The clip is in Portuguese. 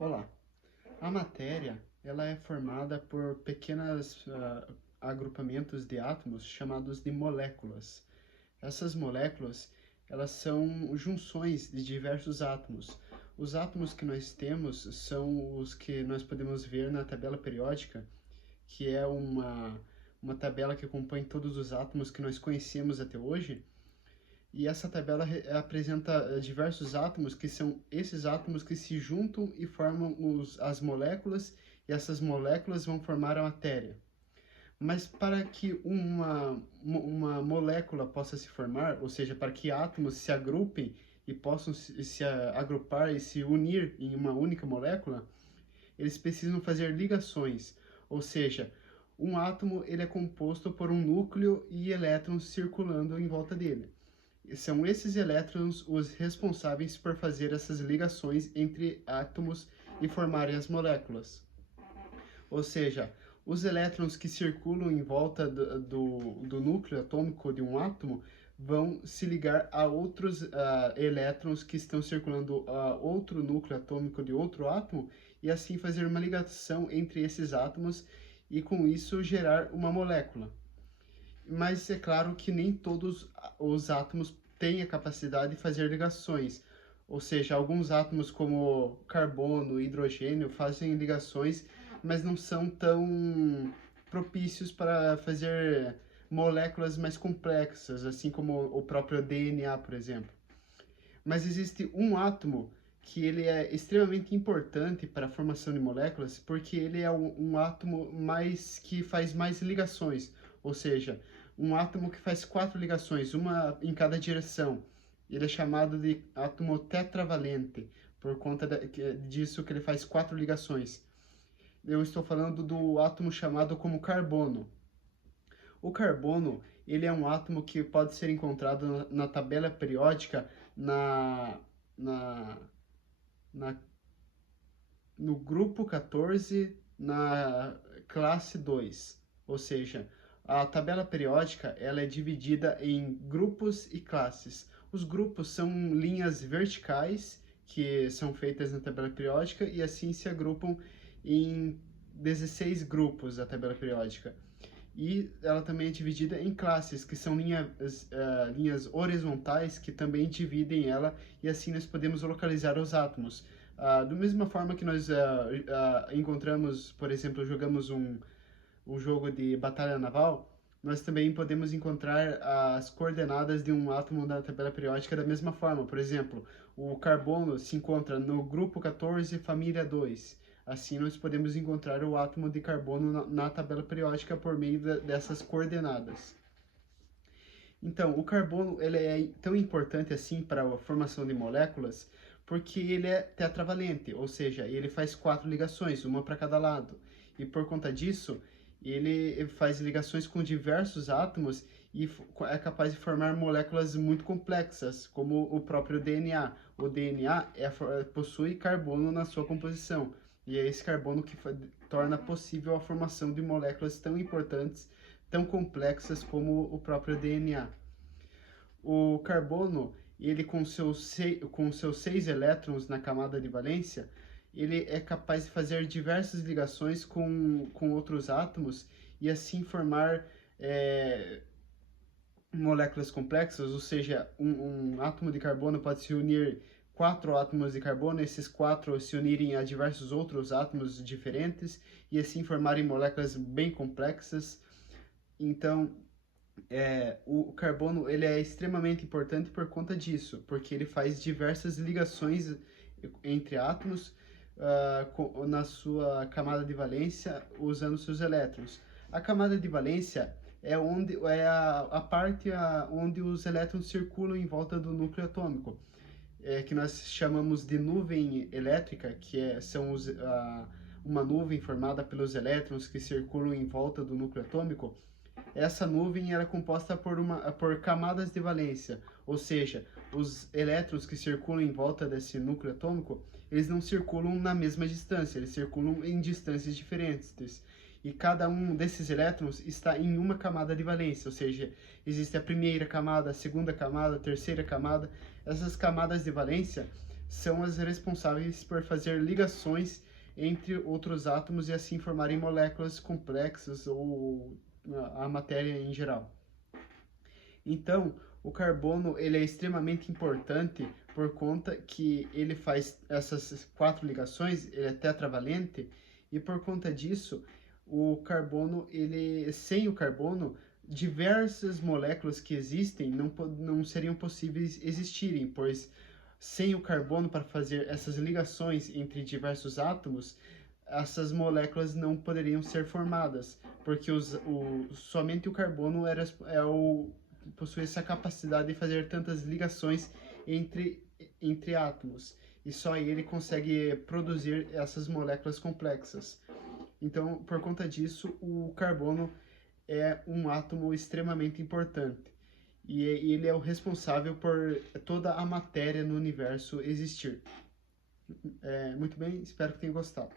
Olá, a matéria ela é formada por pequenos agrupamentos de átomos chamados de moléculas. Essas moléculas elas são junções de diversos átomos. Os átomos que nós temos são os que nós podemos ver na tabela periódica, que é uma tabela que compõe todos os átomos que nós conhecemos até hoje. E essa tabela apresenta diversos átomos, que são esses átomos que se juntam e formam as moléculas, e essas moléculas vão formar a matéria. Mas para que uma molécula possa se formar, ou seja, para que átomos se agrupem e possam se agrupar e se unir em uma única molécula, eles precisam fazer ligações, ou seja, um átomo ele é composto por um núcleo e elétrons circulando em volta dele. São esses elétrons os responsáveis por fazer essas ligações entre átomos e formarem as moléculas. Ou seja, os elétrons que circulam em volta do núcleo atômico de um átomo vão se ligar a outros elétrons que estão circulando a outro núcleo atômico de outro átomo e assim fazer uma ligação entre esses átomos e com isso gerar uma molécula. Mas é claro que nem todos os átomos têm a capacidade de fazer ligações. Ou seja, alguns átomos como carbono e hidrogênio fazem ligações, mas não são tão propícios para fazer moléculas mais complexas, assim como o próprio DNA, por exemplo. Mas existe um átomo que ele é extremamente importante para a formação de moléculas, porque ele é um átomo que faz mais ligações, ou seja, um átomo que faz 4 ligações, uma em cada direção. Ele é chamado de átomo tetravalente, por conta disso que ele faz 4 ligações. Eu estou falando do átomo chamado como carbono. O carbono, ele é um átomo que pode ser encontrado na tabela periódica na, na, na, no grupo 14, na classe 2. Ou seja, a tabela periódica ela é dividida em grupos e classes. Os grupos são linhas verticais que são feitas na tabela periódica e assim se agrupam em 16 grupos a tabela periódica. E ela também é dividida em classes, que são linhas horizontais, que também dividem ela, e assim nós podemos localizar os átomos. Da mesma forma que nós encontramos, por exemplo, jogamos um jogo de batalha naval, nós também podemos encontrar as coordenadas de um átomo da tabela periódica da mesma forma. Por exemplo, o carbono se encontra no grupo 14, família 2. Assim, nós podemos encontrar o átomo de carbono na tabela periódica por meio dessas coordenadas. Então, o carbono ele é tão importante assim para a formação de moléculas porque ele é tetravalente, ou seja, ele faz 4 ligações, uma para cada lado. E por conta disso, ele faz ligações com diversos átomos e é capaz de formar moléculas muito complexas, como o próprio DNA. O DNA possui carbono na sua composição, e é esse carbono que torna possível a formação de moléculas tão importantes, tão complexas como o próprio DNA. O carbono, ele com seus 6 elétrons na camada de valência, ele é capaz de fazer diversas ligações com outros átomos e assim formar moléculas complexas, ou seja, um átomo de carbono pode se unir 4 átomos de carbono, esses 4 se unirem a diversos outros átomos diferentes e assim formarem moléculas bem complexas. Então, o carbono ele é extremamente importante por conta disso, porque ele faz diversas ligações entre átomos na sua camada de valência usando seus elétrons. A camada de valência é a parte onde os elétrons circulam em volta do núcleo atômico, que nós chamamos de nuvem elétrica, são uma nuvem formada pelos elétrons que circulam em volta do núcleo atômico. Essa nuvem era composta por camadas de valência, ou seja, os elétrons que circulam em volta desse núcleo atômico, eles não circulam na mesma distância, eles circulam em distâncias diferentes. E cada um desses elétrons está em uma camada de valência, ou seja, existe a primeira camada, a segunda camada, a terceira camada. Essas camadas de valência são as responsáveis por fazer ligações entre outros átomos e assim formarem moléculas complexas ou a matéria em geral. Então, o carbono ele é extremamente importante por conta que ele faz essas 4 ligações, ele é tetravalente, e por conta disso, o carbono, sem o carbono, diversas moléculas que existem não seriam possíveis existirem, pois sem o carbono para fazer essas ligações entre diversos átomos, essas moléculas não poderiam ser formadas, porque somente o carbono possui essa capacidade de fazer tantas ligações entre átomos, e só ele consegue produzir essas moléculas complexas. Então, por conta disso, o carbono é um átomo extremamente importante, e ele é o responsável por toda a matéria no universo existir. Muito bem, espero que tenham gostado.